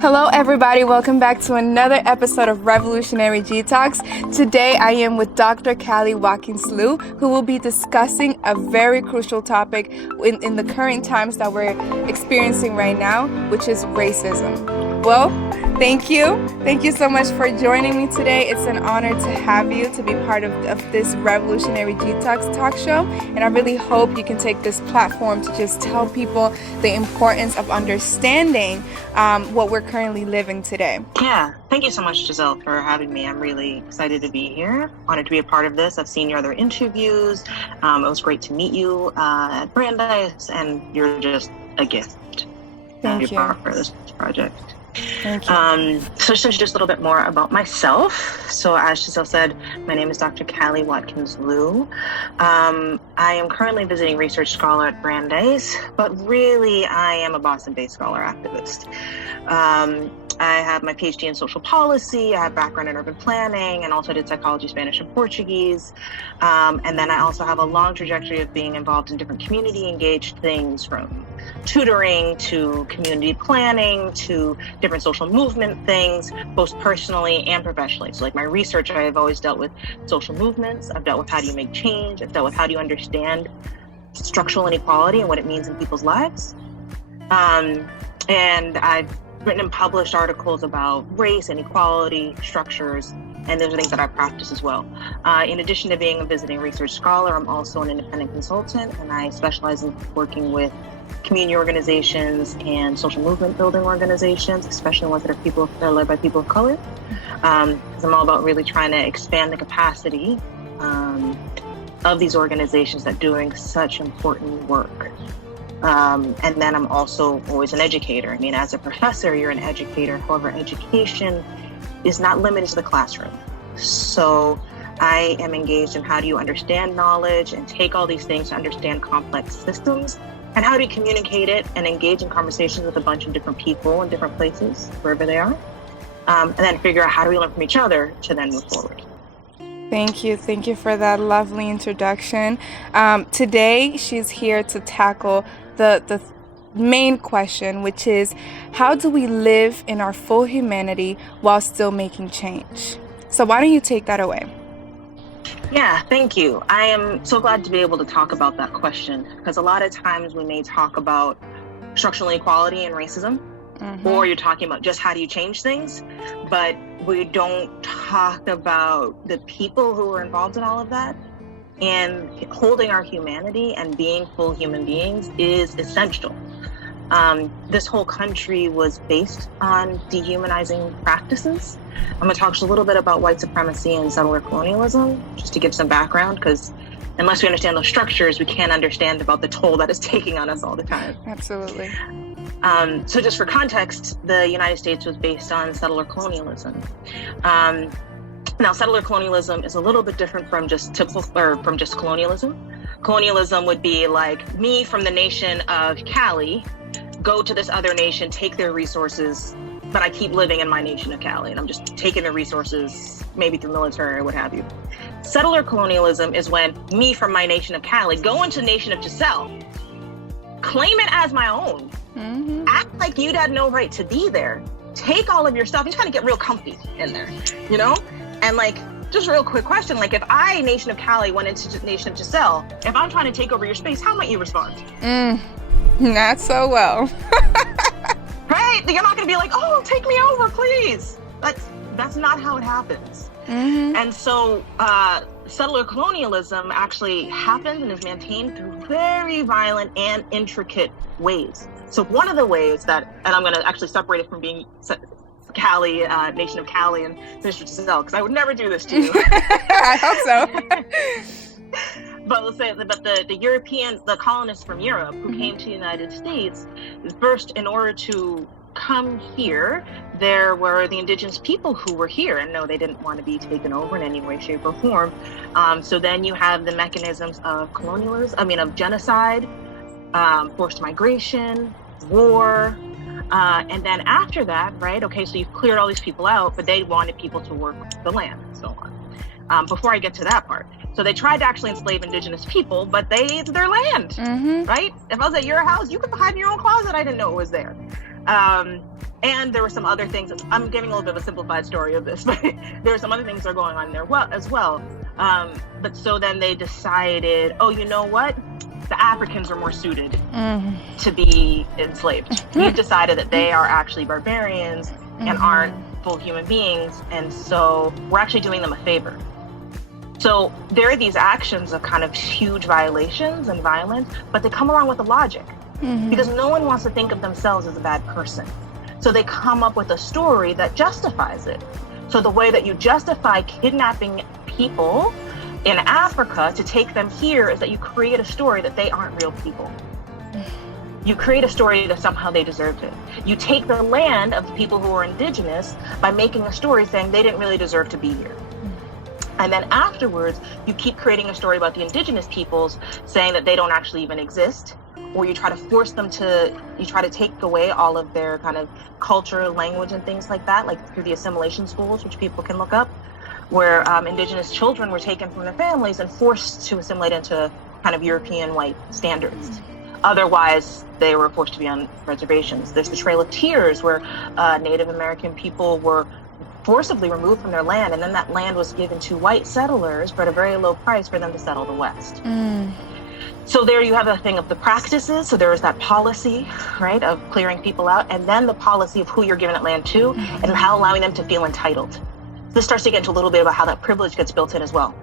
Hello everybody, welcome back to another episode of Revolutionary G Talks. Today I am with Dr. Callie Watkins Liu, who will be discussing a very crucial topic in the current times that we're experiencing right now, which is racism. Well, thank you. Thank you so much for joining me today. It's an honor to have you to be part of this Revolutionary G Talks talk show. And I really hope you can take this platform to just tell people the importance of understanding what we're currently living today. Yeah, thank you so much, Giselle, for having me. I'm really excited to be here. Honored to be a part of this. I've seen your other interviews. It was great to meet you at Brandeis, and you're just a gift. Thank you. To be part of this project. Thank you. So just to introduce a little bit more about myself. So as Giselle said, my name is Dr. Callie Watkins Liu. I am currently visiting research scholar at Brandeis, but really I am a Boston-based scholar activist. I have my PhD in social policy, I have background in urban planning, and also did psychology, Spanish, and Portuguese. And then I also have a long trajectory of being involved in different community engaged things, from tutoring to community planning to different social movement things, both personally and professionally. So like my research, I have always dealt with social movements. I've dealt with how do you make change. I've dealt with how do you understand structural inequality and what it means in people's lives. And I've written and published articles about race, inequality, structures, and those are things that I practice as well. In addition to being a visiting research scholar, I'm also an independent consultant, and I specialize in working with community organizations and social movement building organizations, especially ones that are led by people of color. Because I'm all about really trying to expand the capacity of these organizations that are doing such important work. And then I'm also always an educator. I mean, as a professor, you're an educator. However, education is not limited to the classroom. So I am engaged in how do you understand knowledge and take all these things to understand complex systems, and how do you communicate it and engage in conversations with a bunch of different people in different places, wherever they are, and then figure out how do we learn from each other to then move forward. Thank you. Thank you for that lovely introduction. Today, she's here to tackle the main question, which is, how do we live in our full humanity while still making change? So why don't you take that away? Yeah, thank you. I am so glad to be able to talk about that question, because a lot of times we may talk about structural inequality and racism, or you're talking about just how do you change things, but we don't talk about the people who are involved in all of that. And holding our humanity and being full human beings is essential. This whole country was based on dehumanizing practices. I'm going to talk just a little bit about white supremacy and settler colonialism, just to give some background, because unless we understand those structures, we can't understand about the toll that it's taking on us all the time. Absolutely. So just for context, the United States was based on settler colonialism. Now, settler colonialism is a little bit different from just colonialism. Colonialism would be like me from the nation of Callie, go to this other nation, take their resources, but I keep living in my nation of Callie, and I'm just taking the resources, maybe through military or what have you. Settler colonialism is when me from my nation of Callie go into the nation of Giselle, claim it as my own, act like you'd had no right to be there, take all of your stuff, and just kind of get real comfy in there, you know? And like, just a real quick question, like if I, nation of Callie, went into the nation of Giselle, if I'm trying to take over your space, how might you respond? Not so well. Right? You're not going to be like, oh, take me over, please. That's not how it happens. And so settler colonialism actually happens and is maintained through very violent and intricate ways. So one of the ways that, and I'm going to actually separate it from being Callie, nation of Callie and Mr. Giselle, because I would never do this to you. I hope so. But let's say, the colonists from Europe who came to the United States, first, in order to come here, there were the indigenous people who were here, and no, they didn't want to be taken over in any way, shape, or form. So then you have the mechanisms of of genocide, forced migration, war, and then after that, right? Okay, so you've cleared all these people out, but they wanted people to work the land and so on. Before I get to that part, so they tried to actually enslave indigenous people, but it's their land, right? If I was at your house, you could hide in your own closet. I didn't know it was there. And there were some other things. I'm giving a little bit of a simplified story of this, but there were some other things that are going on there as well. But so then they decided, oh, you know what? The Africans are more suited to be enslaved. We've decided that they are actually barbarians and aren't full human beings. And so we're actually doing them a favor. So there are these actions of kind of huge violations and violence, but they come along with the logic because no one wants to think of themselves as a bad person. So they come up with a story that justifies it. So the way that you justify kidnapping people in Africa to take them here is that you create a story that they aren't real people. You create a story that somehow they deserved it. You take the land of the people who are indigenous by making a story saying they didn't really deserve to be here. And then afterwards, you keep creating a story about the indigenous peoples saying that they don't actually even exist, or you try to force them to, you try to take away all of their kind of culture, language, and things like that, like through the assimilation schools, which people can look up, where indigenous children were taken from their families and forced to assimilate into kind of European white standards. Otherwise, they were forced to be on reservations. There's the Trail of Tears, where Native American people were forcibly removed from their land, and then that land was given to white settlers for at a very low price for them to settle the West. So there you have the thing of the practices. So there is that policy, right, of clearing people out, and then the policy of who you're giving that land to and how allowing them to feel entitled. This starts to get into a little bit about how that privilege gets built in as well.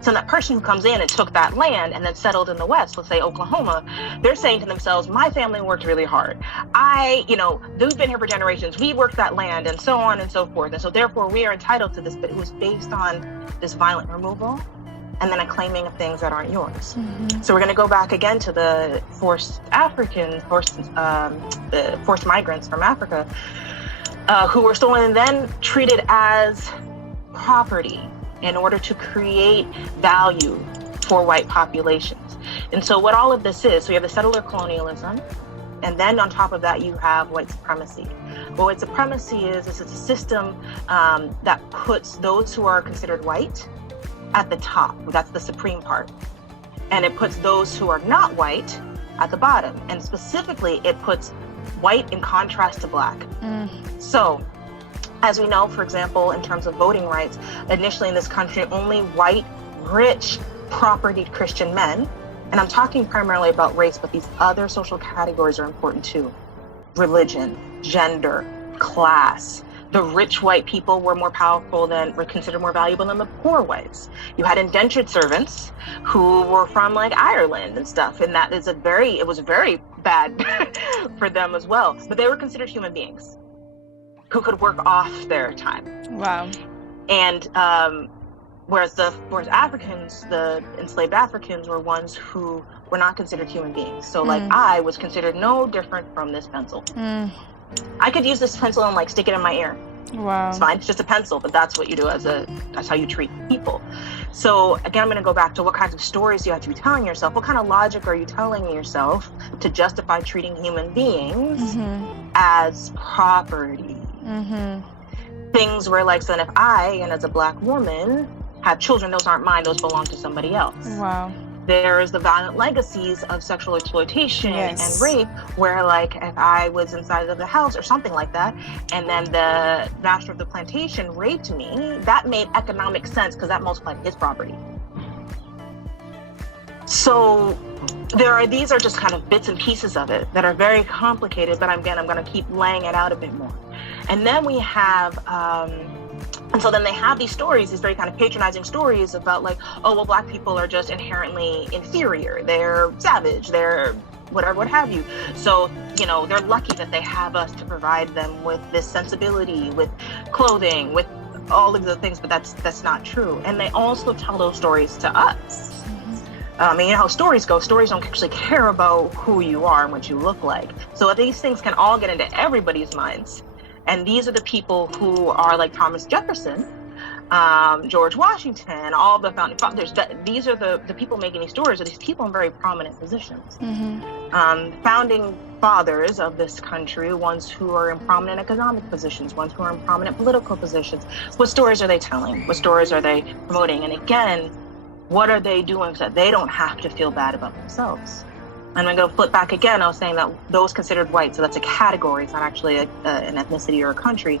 So that person who comes in and took that land and then settled in the West, let's say Oklahoma, they're saying to themselves, my family worked really hard. They've been here for generations. We worked that land and so on and so forth. And so therefore we are entitled to this, but it was based on this violent removal and then a claiming of things that aren't yours. So we're going to go back again to the forced migrants from Africa who were stolen and then treated as property in order to create value for white populations. And so what all of this is, so you have the settler colonialism, and then on top of that you have white supremacy. What white supremacy is it's a system that puts those who are considered white at the top. That's the supreme part. And it puts those who are not white at the bottom. And specifically, it puts white in contrast to black. So, as we know, for example, in terms of voting rights, initially in this country, only white, rich, propertied Christian men, and I'm talking primarily about race, but these other social categories are important too. Religion, gender, class. The rich white people were more powerful were considered more valuable than the poor whites. You had indentured servants who were from like Ireland and stuff, and it was very bad for them as well. But they were considered human beings who could work off their time. Wow. And whereas Africans, the enslaved Africans, were ones who were not considered human beings. So like I was considered no different from this pencil. I could use this pencil and like stick it in my ear. Wow. It's fine, it's just a pencil, but that's what you do that's how you treat people. So again, I'm gonna go back to what kinds of stories you have to be telling yourself. What kind of logic are you telling yourself to justify treating human beings as property? Things where like, so then if I, and as a black woman, have children, those aren't mine, those belong to somebody else. Wow. There's the violent legacies of sexual exploitation and rape, where like if I was inside of the house or something like that, and then the master of the plantation raped me, that made economic sense because that multiplied his property. So these are just kind of bits and pieces of it that are very complicated, but again, I'm going to keep laying it out a bit more. And then we have, and so then they have these stories, these very kind of patronizing stories about like, oh, well, black people are just inherently inferior. They're savage. They're whatever, what have you. So, they're lucky that they have us to provide them with this sensibility, with clothing, with all of the things, but that's not true. And they also tell those stories to us. And you know how stories go. Stories don't actually care about who you are and what you look like. So these things can all get into everybody's minds. And these are the people who are like Thomas Jefferson, George Washington, all the founding fathers. These are the people making these stories, are these people in very prominent positions. Founding fathers of this country, ones who are in prominent economic positions, ones who are in prominent political positions. What stories are they telling? What stories are they promoting? And again, what are they doing so that they don't have to feel bad about themselves? And I'm going to flip back again. I was saying that those considered white, so that's a category, it's not actually an ethnicity or a country,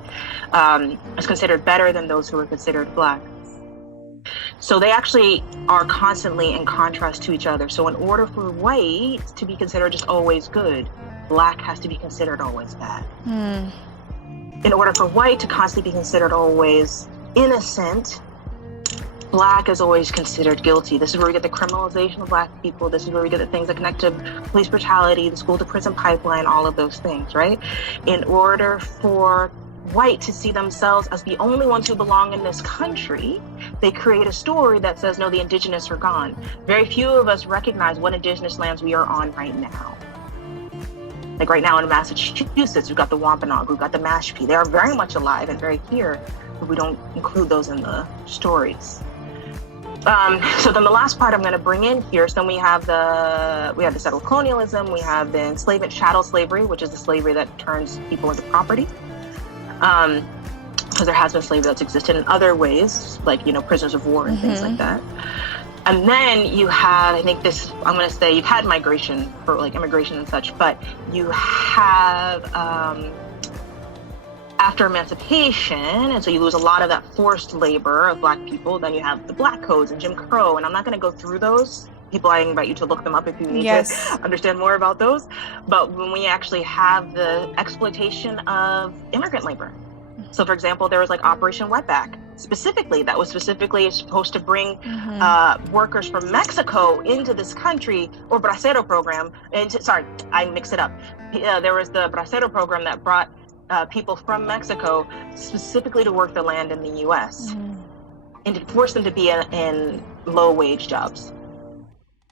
is considered better than those who are considered black. So they actually are constantly in contrast to each other. So in order for white to be considered just always good, black has to be considered always bad. In order for white to constantly be considered always innocent, black is always considered guilty. This is where we get the criminalization of black people. This is where we get the things that connect to police brutality, the school to prison pipeline, all of those things, right? In order for white to see themselves as the only ones who belong in this country, they create a story that says, no, the indigenous are gone. Very few of us recognize what indigenous lands we are on right now. Like right now in Massachusetts, we've got the Wampanoag, we've got the Mashpee. They are very much alive and very here, but we don't include those in the stories. So then the last part I'm going to bring in here, so then we have the settler colonialism, we have the enslavement, chattel slavery, which is the slavery that turns people into property. Because there has been slavery that's existed in other ways, like, prisoners of war and things like that. And then you have, I think this, I'm going to say, you've had migration for like immigration and such, but you have, after emancipation, and so you lose a lot of that forced labor of black people, then you have the black codes and Jim Crow, and I'm not going to go through those. People, I invite you to look them up if you need to understand more about those. But when we actually have the exploitation of immigrant labor. So for example, there was like Operation Wetback, specifically, that was specifically supposed to bring workers from Mexico into this country, or Bracero program, I mix it up. There was the Bracero program that brought people from Mexico specifically to work the land in the US and to force them to be in low wage jobs.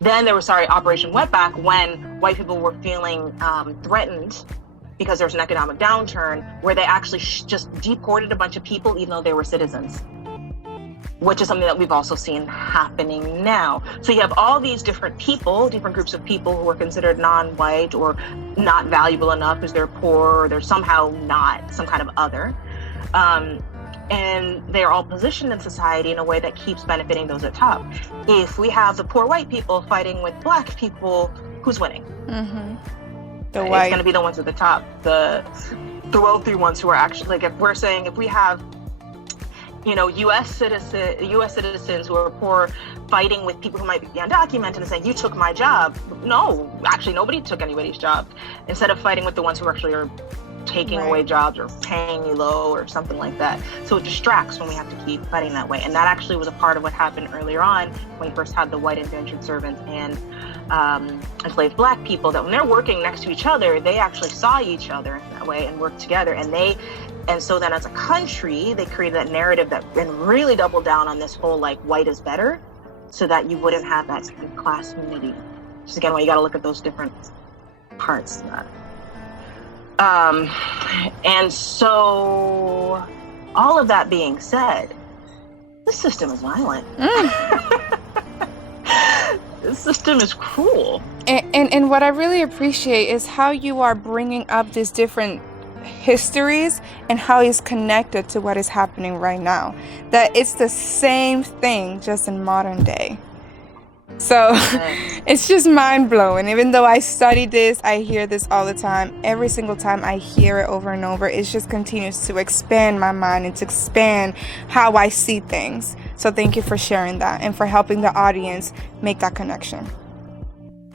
Then there was, Operation Wetback, when white people were feeling threatened because there was an economic downturn, where they actually just deported a bunch of people even though they were citizens, which is something that we've also seen happening now. So you have all these different people, different groups of people who are considered non-white or not valuable enough because they're poor or they're somehow not some kind of other. And they're all positioned in society in a way that keeps benefiting those at top. If we have the poor white people fighting with black people, who's winning? It's going to be the ones at the top, the wealthy ones who are actually, like, if we're saying, if we have, U.S. citizens who are poor fighting with people who might be undocumented and saying, you took my job. No, actually, nobody took anybody's job. Instead of fighting with the ones who actually are taking away jobs or paying you low or something like that. So it distracts when we have to keep fighting that way. And that actually was a part of what happened earlier on when we first had the white indentured servants and enslaved black people, that when they're working next to each other, they actually saw each other in that way and worked together. And so then as a country, they created that narrative and really doubled down on this whole like white is better, so that you wouldn't have that kind of class unity. Which is again why you got to look at those different parts of that. And so all of that being said, this system is violent. This system is cruel. And what I really appreciate is how you are bringing up these different histories and how it's connected to what is happening right now. That it's the same thing, just in modern day. So it's just mind-blowing. Even though I study this, I hear this all the time. Every single time I hear it over and over, it just continues to expand my mind and to expand how I see things. So thank you for sharing that and for helping the audience make that connection.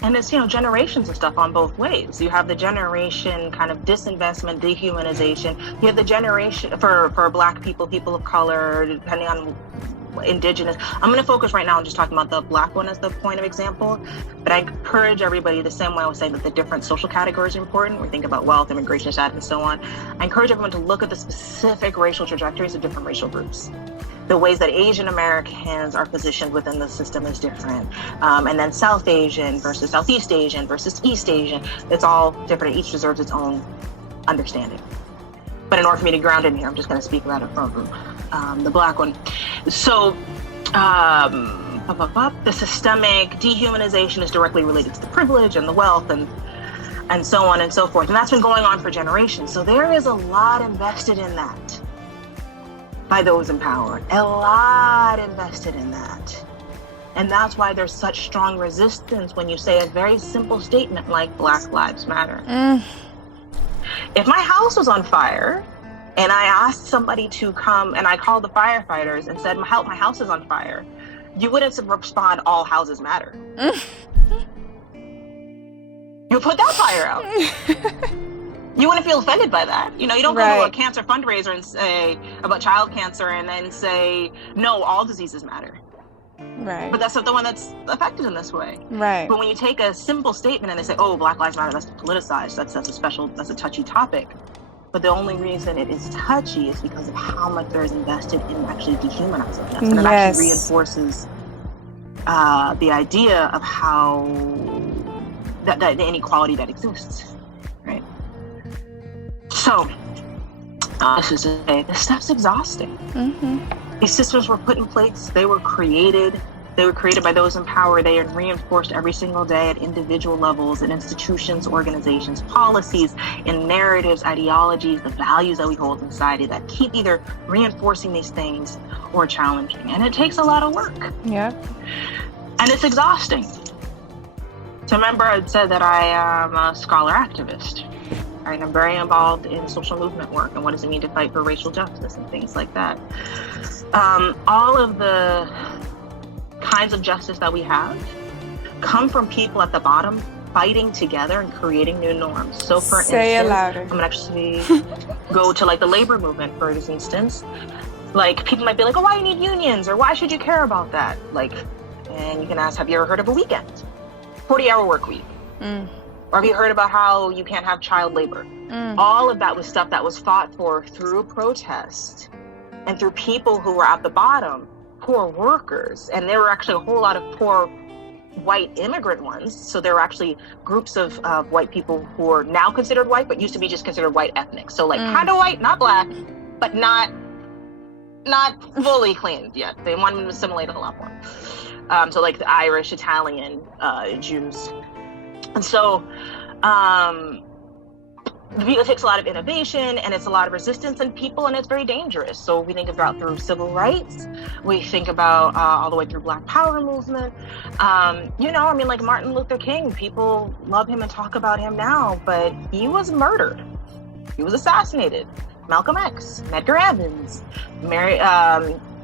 And it's, generations of stuff on both ways. You have the generation kind of disinvestment, dehumanization. You have the generation for black people, people of color, depending on indigenous. I'm going to focus right now on just talking about the black one as the point of example, but I encourage everybody, the same way I was saying that the different social categories are important. We think about wealth, immigration status, and so on. I encourage everyone to look at the specific racial trajectories of different racial groups. The ways that Asian Americans are positioned within the system is different. And then South Asian versus Southeast Asian versus East Asian. It's all different. Each deserves its own understanding. But in order for me to ground in here, I'm just going to speak about it from the black one. So the systemic dehumanization is directly related to the privilege and the wealth and so on and so forth. And that's been going on for generations. So there is a lot invested in that by those in power. A lot invested in that. And that's why there's such strong resistance when you say a very simple statement like Black Lives Matter. If my house was on fire and I asked somebody to come and I called the firefighters and said, help, my house is on fire, you wouldn't respond, all houses matter. You put that fire out. You wouldn't feel offended by that. You know, you don't go to a cancer fundraiser and say about child cancer and then say, no, all diseases matter. Right. But that's not the one that's affected in this way. Right. But when you take a simple statement and they say, oh, Black Lives Matter, that's politicized, that's a touchy topic. But the only reason it is touchy is because of how much there is invested in actually dehumanizing us. And it actually reinforces the idea of how that the inequality that exists, right? So, this is to say, this stuff's exhausting. These systems were put in place. They were created. They were created by those in power. They are reinforced every single day at individual levels, in institutions, organizations, policies, in narratives, ideologies, the values that we hold in society that keep either reinforcing these things or challenging. And it takes a lot of work. Yeah. And it's exhausting. So remember, I said that I am a scholar activist. Right? I'm very involved in social movement work and what does it mean to fight for racial justice and things like that. All of the kinds of justice that we have come from people at the bottom fighting together and creating new norms. So for instance, I'm gonna actually go to like the labor movement for this instance. Like people might be like, oh, why do you need unions? Or why should you care about that? Like, and you can ask, have you ever heard of a weekend? 40-hour work week. Or have you heard about how you can't have child labor? All of that was stuff that was fought for through protest and through people who were at the bottom, poor workers. And there were actually a whole lot of poor white immigrant ones. So there were actually groups of white people who are now considered white, but used to be just considered white ethnic. So like kind of white, not black, but not fully cleaned yet. They wanted to assimilate a lot more. So like the Irish, Italian, Jews. And so it takes a lot of innovation and it's a lot of resistance in people, and it's very dangerous. So we think about through civil rights, we think about all the way through Black Power movement. You know, I mean, like Martin Luther King, people love him and talk about him now, but he was murdered. He was assassinated. Malcolm X, Medgar Evans,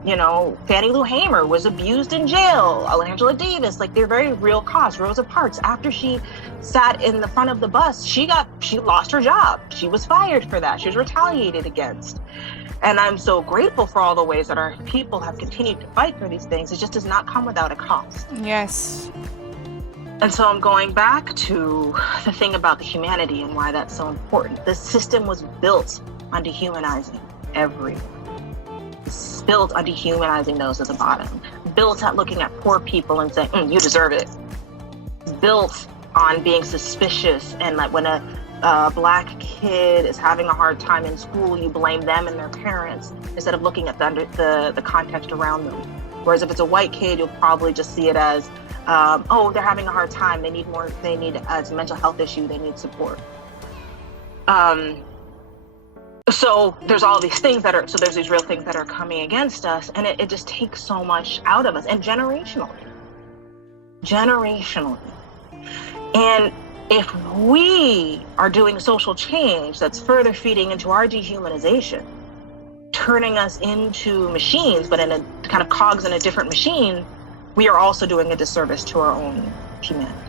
you know, Fannie Lou Hamer was abused in jail. Angela Davis, like they're very real costs. Rosa Parks, after she sat in the front of the bus, she lost her job. She was fired for that. She was retaliated against. And I'm so grateful for all the ways that our people have continued to fight for these things. It just does not come without a cost. Yes. And so I'm going back to the thing about the humanity and why that's so important. The system was built on dehumanizing everyone. Built on dehumanizing those at the bottom, built at looking at poor people and saying, you deserve it. Built on being suspicious, and like when a Black kid is having a hard time in school, you blame them and their parents instead of looking at the context around them. Whereas if it's a white kid, you'll probably just see it as, oh, they're having a hard time. They need it's a mental health issue. They need support. So there's all these things so there's these real things that are coming against us, and it just takes so much out of us, and generationally. And if we are doing social change that's further feeding into our dehumanization, turning us into machines, but in a kind of cogs in a different machine, we are also doing a disservice to our own humanity.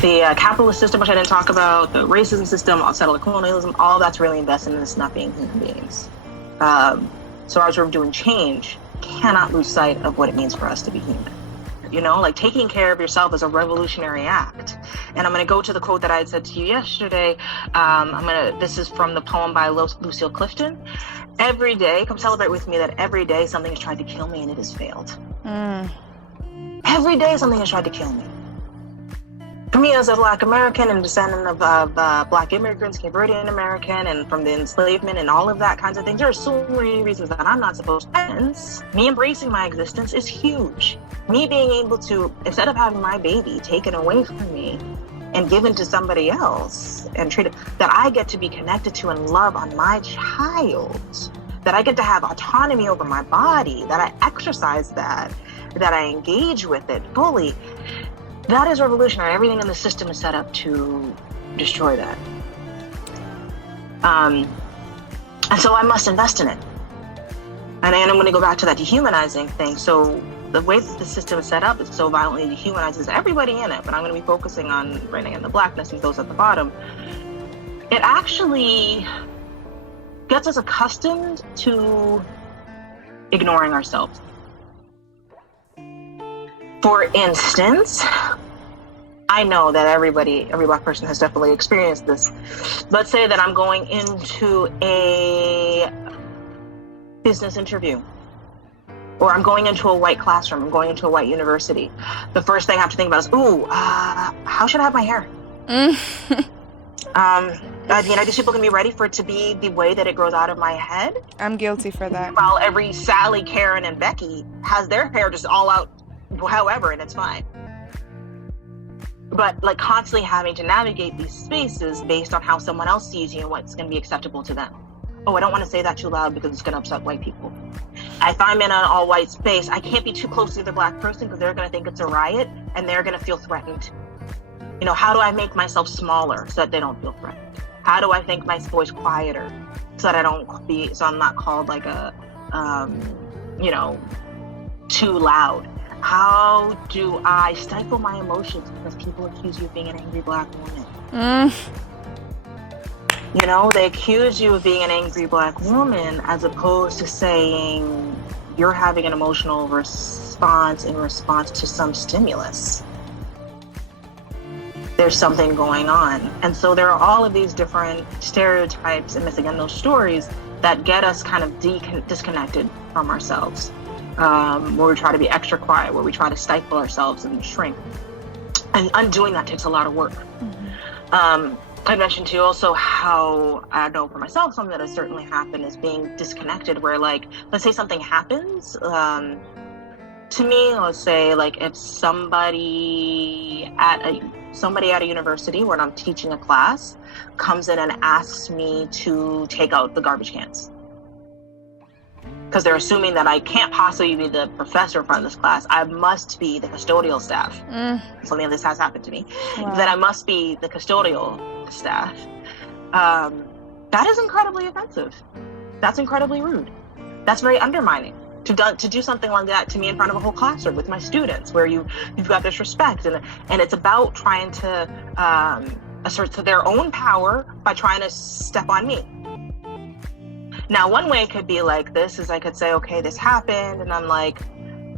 The capitalist system, which I didn't talk about, the racism system, settler colonialism, all that's really invested in us not being human beings. So as we're doing change, cannot lose sight of what it means for us to be human. You know, like taking care of yourself is a revolutionary act. And I'm going to go to the quote that I had said to you yesterday. This is from the poem by Lucille Clifton. Every day, come celebrate with me that every day something has tried to kill me and it has failed. Every day something has tried to kill me. For me, as a Black American and descendant of Black immigrants, Cape Verdean American, and from the enslavement and all of that kinds of things, there are so many reasons that I'm not supposed to. Hence, me embracing my existence is huge. Me being able to, instead of having my baby taken away from me and given to somebody else and treated, that I get to be connected to and love on my child that I get to have autonomy over my body, that I exercise that I engage with it fully. That is revolutionary. Everything in the system is set up to destroy that. And so I must invest in it. And I'm going to go back to that dehumanizing thing. So the way that the system is set up, it so violently dehumanizes everybody in it. But I'm going to be focusing on bringing in the blackness and those at the bottom. It actually gets us accustomed to ignoring ourselves. For instance, I know that every Black person has definitely experienced this. Let's say that I'm going into a business interview, or I'm going into a white classroom, I'm going into a white university. The first thing I have to think about is, how should I have my hair? These people can be ready for it to be the way that it grows out of my head. I'm guilty for that. While every Sally, Karen, and Becky has their hair just all out however, and it's fine. But like constantly having to navigate these spaces based on how someone else sees you and what's going to be acceptable to them. Oh, I don't want to say that too loud because it's going to upset white people. If I'm in an all-white space, I can't be too close to the Black person because they're going to think it's a riot and they're going to feel threatened. How do I make myself smaller so that they don't feel threatened? How do I make my voice quieter so that I'm not called like a, too loud? How do I stifle my emotions because people accuse you of being an angry Black woman? They accuse you of being an angry Black woman as opposed to saying you're having an emotional response in response to some stimulus. There's something going on. And so there are all of these different stereotypes and again, those stories that get us kind of disconnected from ourselves, where we try to be extra quiet, where we try to stifle ourselves and shrink. And undoing that takes a lot of work. I mentioned to you also how I know for myself, something that has certainly happened is being disconnected where like, let's say something happens, to me, let's say like if somebody at a university where I'm teaching a class comes in and asks me to take out the garbage cans. Because they're assuming that I can't possibly be the professor in front of this class. I must be the custodial staff. Something like this has happened to me. Wow. That I must be the custodial staff. That is incredibly offensive. That's incredibly rude. That's very undermining. To do something like that to me in front of a whole classroom with my students, where you've got this respect, and it's about trying to assert their own power by trying to step on me. Now, one way it could be like this is I could say, okay, this happened, and I'm like,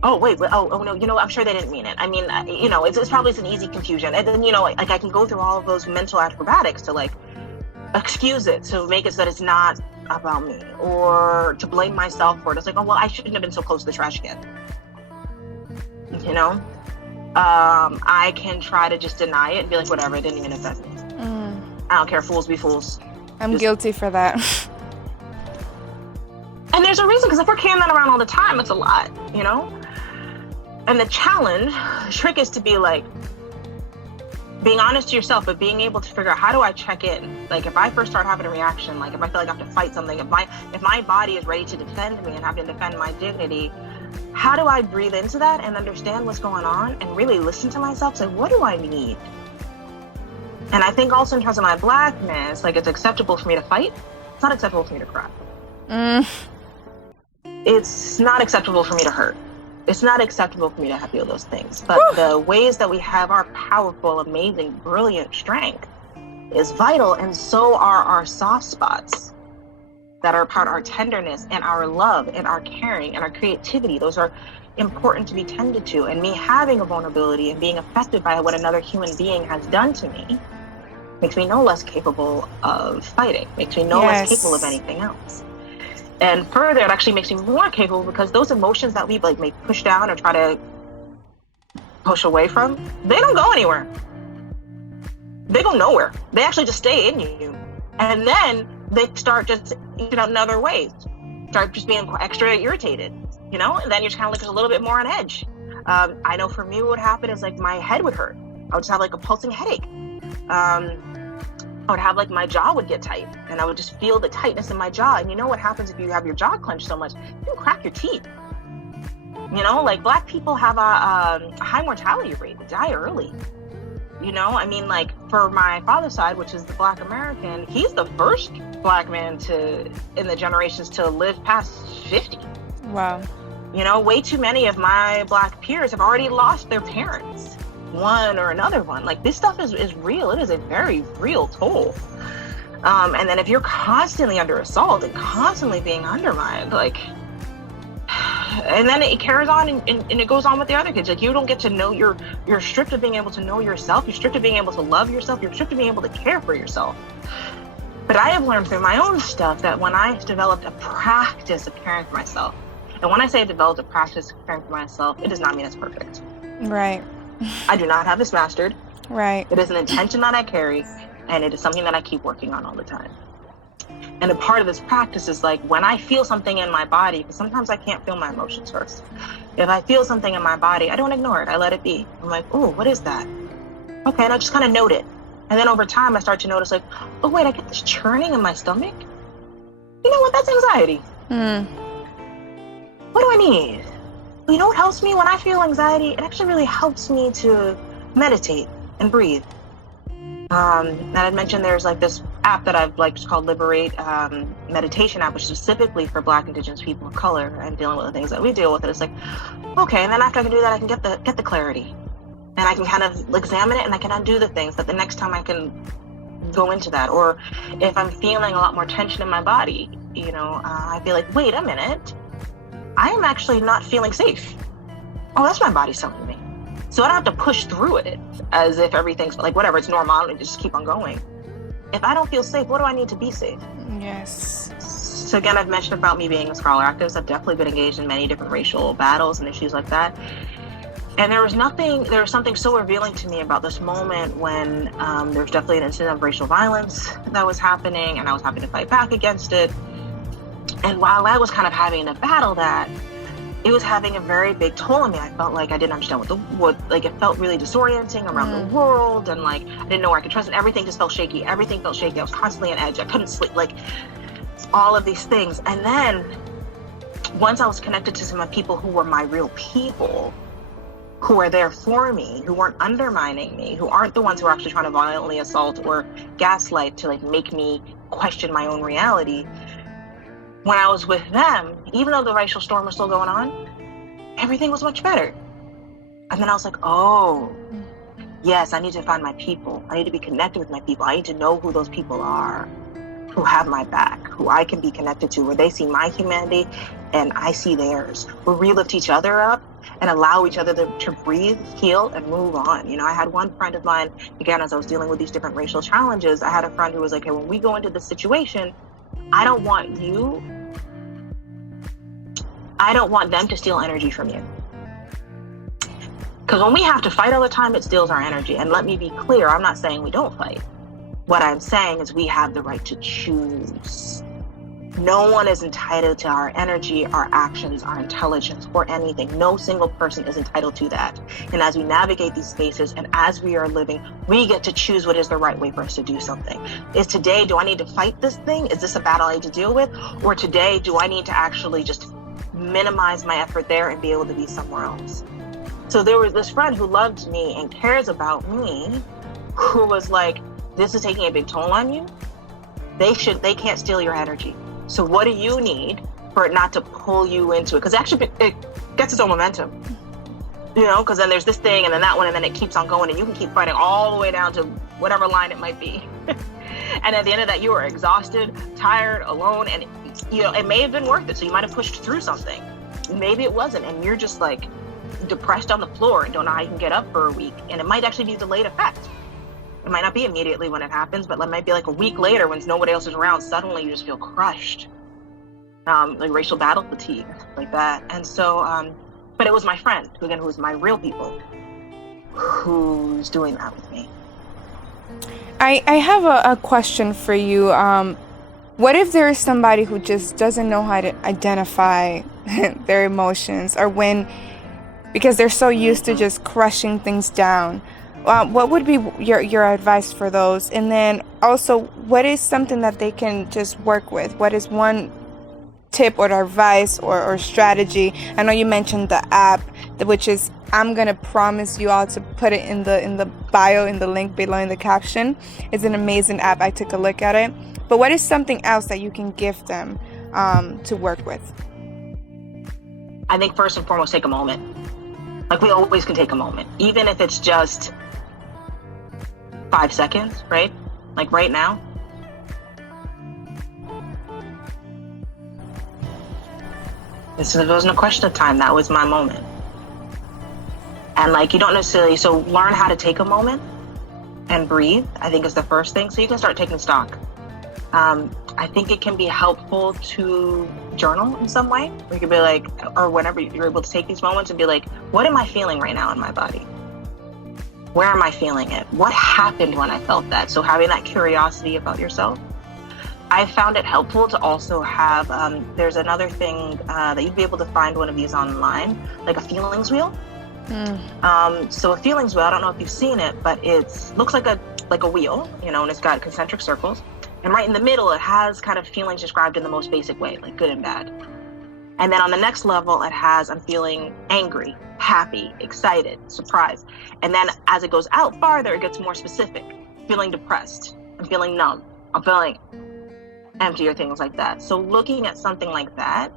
oh wait, oh no, I'm sure they didn't mean it. I mean, it's probably an easy confusion, and then like I can go through all of those mental acrobatics to like excuse it, to make it so that it's not about me, or to blame myself for it. It's like, oh well, I shouldn't have been so close to the trash can. I can try to just deny it and be like, whatever, it didn't even affect me. I don't care, fools be fools. I'm guilty for that. And there's a reason, because if we're carrying that around all the time, it's a lot, And the trick is to be like, being honest to yourself, but being able to figure out, how do I check in? Like if I first start having a reaction, like if I feel like I have to fight something, if my body is ready to defend me and have to defend my dignity, how do I breathe into that and understand what's going on and really listen to myself? Say, what do I need? And I think also in terms of my Blackness, like it's acceptable for me to fight. It's not acceptable for me to cry. It's not acceptable for me to hurt. It's not acceptable for me to feel those things. But the ways that we have our powerful, amazing, brilliant strength is vital. And so are our soft spots that are part of our tenderness and our love and our caring and our creativity. Those are important to be tended to. And me having a vulnerability and being affected by what another human being has done to me makes me no less capable of fighting, makes me no less capable of anything else. And further, it actually makes me more capable because those emotions that we like may push down or try to push away from, they don't go anywhere. They go nowhere. They actually just stay in you. And then they start just in other ways. Start just being extra irritated, and then you're just kind of like a little bit more on edge. I know for me what would happen is like my head would hurt. I would just have like a pulsing headache. I would have like my jaw would get tight, and I would just feel the tightness in my jaw. And you know what happens if you have your jaw clenched so much? You can crack your teeth. You know, like Black people have a high mortality rate. They die early. You know, I mean, like for my father's side, which is the Black American, he's the first Black man in the generations to live past 50. Wow. You know, way too many of my Black peers have already lost their parents, one or another one. Like, this stuff is real. It is a very real toll. And then if you're constantly under assault and constantly being undermined, like, and then it carries on and it goes on with the other kids. Like, you don't get to know, you're stripped of being able to know yourself. You're stripped of being able to love yourself. You're stripped of being able to care for yourself. But I have learned through my own stuff that when I developed a practice of caring for myself, and when I say I developed a practice of caring for myself, it does not mean it's perfect. Right. I do not have this mastered. Right. It is an intention that I carry, and it is something that I keep working on all the time. And a part of this practice is like when I feel something in my body, because sometimes I can't feel my emotions first. If I feel something in my body, I don't ignore it. I let it be. I'm like, oh, what is that? Okay, and I just kind of note it. And then over time, I start to notice like, oh, wait, I get this churning in my stomach. You know what? That's anxiety. What do I need? You know what helps me when I feel anxiety? It actually really helps me to meditate and breathe. And I mentioned there's like this app that I've like, it's called Liberate meditation app, which is specifically for Black, Indigenous people of color and dealing with the things that we deal with. And it's like, okay, and then after I can do that, I can get the clarity, and I can kind of examine it, and I can undo the things that the next time I can go into that. Or if I'm feeling a lot more tension in my body, you know, I feel like, wait a minute, I am actually not feeling safe. Oh, that's my body telling me. So I don't have to push through it as if everything's like, whatever, it's normal, and just keep on going. If I don't feel safe, what do I need to be safe? Yes. So again, I've mentioned about me being a scholar activist. I've definitely been engaged in many different racial battles and issues like that. And there was something so revealing to me about this moment when there was definitely an incident of racial violence that was happening, and I was having to fight back against it. And while I was kind of having to battle that, it was having a very big toll on me. I felt like I didn't understand like it felt really disorienting around the world, and like I didn't know where I could trust it. Everything just felt shaky. Everything felt shaky. I was constantly on edge. I couldn't sleep, like all of these things. And then once I was connected to some of the people who were my real people, who were there for me, who weren't undermining me, who aren't the ones who are actually trying to violently assault or gaslight to like make me question my own reality. When I was with them, even though the racial storm was still going on, everything was much better. And then I was like, oh, yes, I need to find my people. I need to be connected with my people. I need to know who those people are, who have my back, who I can be connected to, where they see my humanity and I see theirs, where we lift each other up and allow each other to breathe, heal, and move on. You know, I had one friend of mine, again, as I was dealing with these different racial challenges, I had a friend who was like, hey, when we go into this situation, I don't want them to steal energy from you. Because when we have to fight all the time, it steals our energy. And let me be clear, I'm not saying we don't fight. What I'm saying is we have the right to choose. No one is entitled to our energy, our actions, our intelligence, or anything. No single person is entitled to that. And as we navigate these spaces and as we are living, we get to choose what is the right way for us to do something. Is today, do I need to fight this thing? Is this a battle I need to deal with? Or today, do I need to actually just minimize my effort there and be able to be somewhere else? So there was this friend who loved me and cares about me, who was like, this is taking a big toll on you. They can't steal your energy. So what do you need for it not to pull you into it? Because actually it gets its own momentum, you know, because then there's this thing and then that one, and then it keeps on going, and you can keep fighting all the way down to whatever line it might be. And at the end of that, you are exhausted, tired, alone, and you know, it may have been worth it. So you might have pushed through something. Maybe it wasn't, and you're just like depressed on the floor and don't know how you can get up for a week. And it might actually be delayed effect. It might not be immediately when it happens, but it might be like a week later when nobody else is around. Suddenly you just feel crushed, like racial battle fatigue, like that. And so, but it was my friend, who again, who's my real people, who's doing that with me. I have a question for you. What if there is somebody who just doesn't know how to identify their emotions, or because they're so used to just crushing things down? What would be your advice for those? And then also, what is something that they can just work with? What is one tip or advice or strategy? I know you mentioned the app, which is, I'm gonna promise you all to put it in the bio, in the link below in the caption. It's an amazing app. I took a look at it. But what is something else that you can give them to work with? I think first and foremost, take a moment. Like, we always can take a moment, even if it's just 5 seconds, right? Like right now. It wasn't a question of time. That was my moment. And like, you don't necessarily, so learn how to take a moment and breathe, I think, is the first thing. So you can start taking stock. I think it can be helpful to journal in some way. You could be like, or whenever you're able to take these moments and be like, what am I feeling right now in my body? Where am I feeling it? What happened when I felt that? So having that curiosity about yourself. I found it helpful to also have, there's another thing that you'd be able to find one of these online, like a feelings wheel. So a feelings wheel, I don't know if you've seen it, but it looks like a wheel, and it's got concentric circles. And right in the middle, it has kind of feelings described in the most basic way, like good and bad. And then on the next level, it has, I'm feeling angry, happy, excited, surprised. And then as it goes out farther, it gets more specific. Feeling depressed, I'm feeling numb, I'm feeling empty, or things like that. So looking at something like that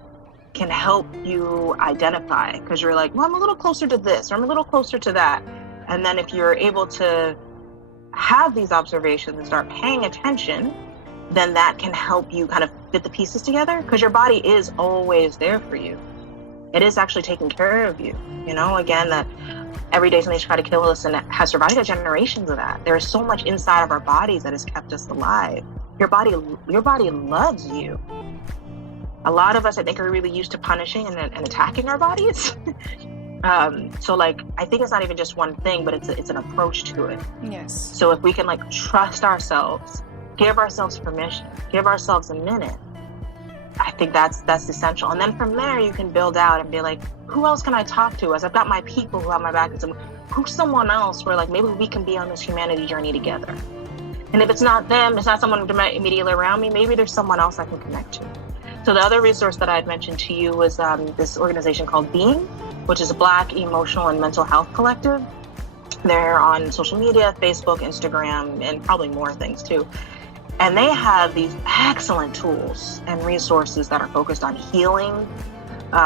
can help you identify, because you're like, well, I'm a little closer to this, or I'm a little closer to that. And then if you're able to have these observations and start paying attention, then that can help you kind of fit the pieces together, because your body is always there for you. It is actually taking care of you. Again, that every day something's trying to kill us, and it has survived generations of that. There is so much inside of our bodies that has kept us alive. Your body loves you. A lot of us, I think, are really used to punishing and attacking our bodies. So like, I think it's not even just one thing, but it's an approach to it. Yes. So if we can like trust ourselves, give ourselves permission, give ourselves a minute, I think that's essential. And then from there, you can build out and be like, who else can I talk to? As I've got my people who have my back, and who's someone else where like maybe we can be on this humanity journey together. And if it's not them, it's not someone immediately around me, maybe there's someone else I can connect to. So the other resource that I had mentioned to you was this organization called Being, which is a Black emotional and mental health collective. They're on social media, Facebook, Instagram, and probably more things too. And they have these excellent tools and resources that are focused on healing.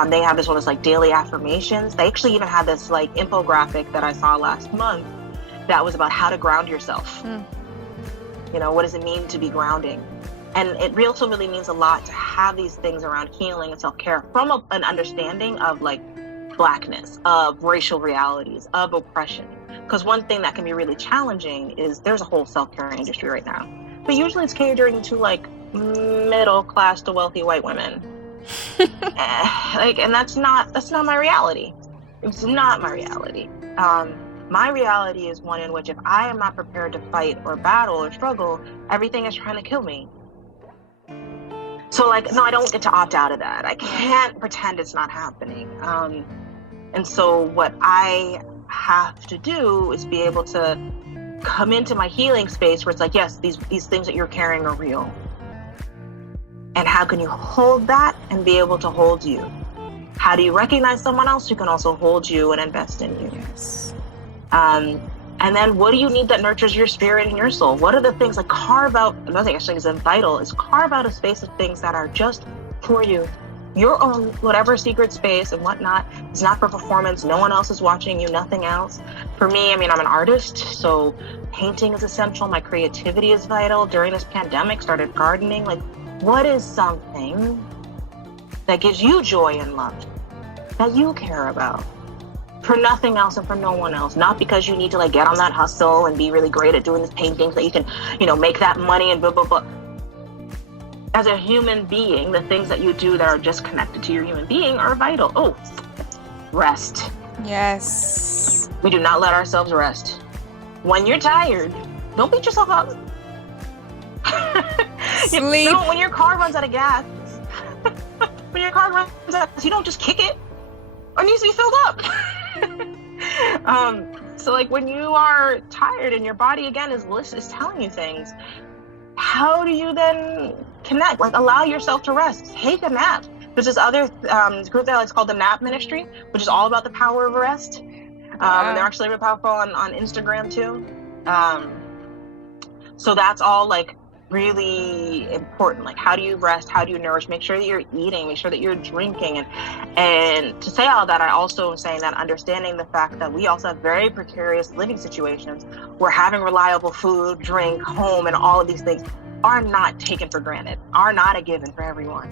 They have this one that's like daily affirmations. They actually even had this like infographic that I saw last month that was about how to ground yourself. What does it mean to be grounding? And it also really means a lot to have these things around healing and self-care from an understanding of like Blackness, of racial realities, of oppression. Because one thing that can be really challenging is there's a whole self-care industry right now. But usually it's catering to like middle class to wealthy white women. And that's not my reality. It's not my reality. My reality is one in which if I am not prepared to fight or battle or struggle, everything is trying to kill me. So like, no, I don't get to opt out of that. I can't pretend it's not happening. And so what I have to do is be able to come into my healing space where it's like, yes, these things that you're carrying are real. And how can you hold that and be able to hold you? How do you recognize someone else who can also hold you and invest in you? Yes. And then what do you need that nurtures your spirit and your soul? What are the things, like carve out, another thing actually is vital, is carve out a space of things that are just for you. Your own, whatever secret space and whatnot. It's not for performance. No one else is watching you, nothing else. For me, I'm an artist, so painting is essential. My creativity is vital. During this pandemic, started gardening. Like, what is something that gives you joy and love that you care about? For nothing else and for no one else. Not because you need to like get on that hustle and be really great at doing this painting so you can, make that money and blah, blah, blah. As a human being, the things that you do that are just connected to your human being are vital. Oh, rest. Yes. We do not let ourselves rest. When you're tired, don't beat yourself up. Sleep. When your car runs out of gas, you don't just kick it. It needs to be filled up. So like when you are tired and your body again is telling you things, how do you then connect? Like, allow yourself to rest. Take a nap. There's this other group that it's called the Nap Ministry, which is all about the power of rest. And they're actually really powerful on Instagram too. So that's all like really important. Like, how do you rest? How do you nourish? Make sure that you're eating, make sure that you're drinking. And to say all that, I also am saying that understanding the fact that we also have very precarious living situations where having reliable food, drink, home, and all of these things are not taken for granted, are not a given for everyone.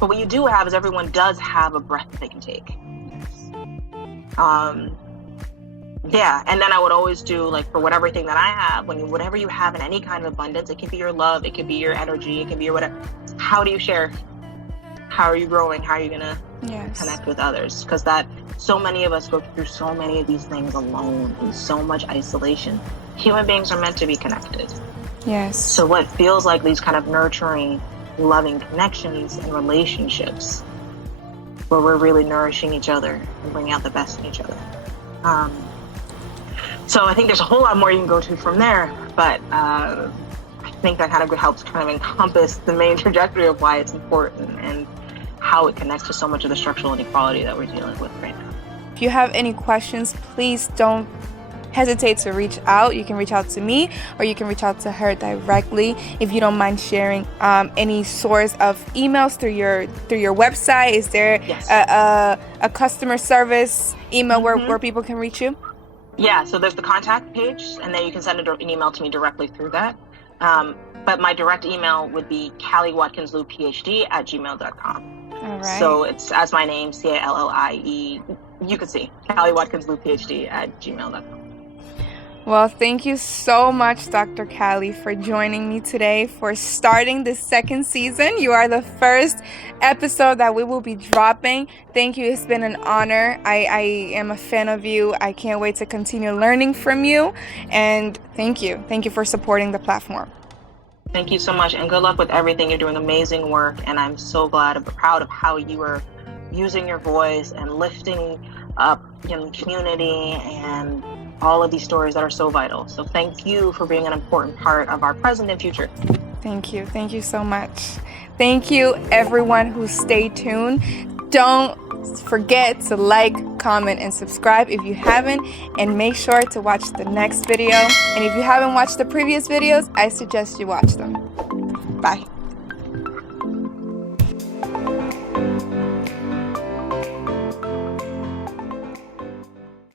But what you do have is everyone does have a breath that they can take. Yeah, and then I would always do, like, for whatever thing that I have, whatever you have in any kind of abundance, it can be your love, it can be your energy, it can be your whatever. How do you share? How are you growing? How are you gonna connect with others? Because that so many of us go through so many of these things alone in so much isolation. Human beings are meant to be connected. Yes. So what feels like these kind of nurturing, loving connections and relationships where we're really nourishing each other and bringing out the best in each other. So I think there's a whole lot more you can go to from there, but I think that kind of helps kind of encompass the main trajectory of why it's important and how it connects to so much of the structural inequality that we're dealing with right now. If you have any questions, please don't hesitate to reach out. You can reach out to me, or you can reach out to her directly. If you don't mind sharing any source of emails through your website, is there a customer service email where people can reach you? Yeah, so there's the contact page, and then you can send an email to me directly through that. But my direct email would be Callie Watkins Liu PhD @gmail.com. All right. So it's as my name, Callie. You can see Callie Watkins Liu PhD @gmail.com. Well, thank you so much, Dr. Callie, for joining me today, for starting this second season. You are the first episode that we will be dropping. Thank you. It's been an honor. I am a fan of you. I can't wait to continue learning from you. And thank you. Thank you for supporting the platform. Thank you so much. And good luck with everything. You're doing amazing work. And I'm so glad and proud of how you are using your voice and lifting up community and all of these stories that are so vital. So thank you for being an important part of our present and future. Thank you. Thank you so much. Thank you, everyone who stayed tuned. Don't forget to like, comment, and subscribe if you haven't, and make sure to watch the next video. And if you haven't watched the previous videos, I suggest you watch them. Bye.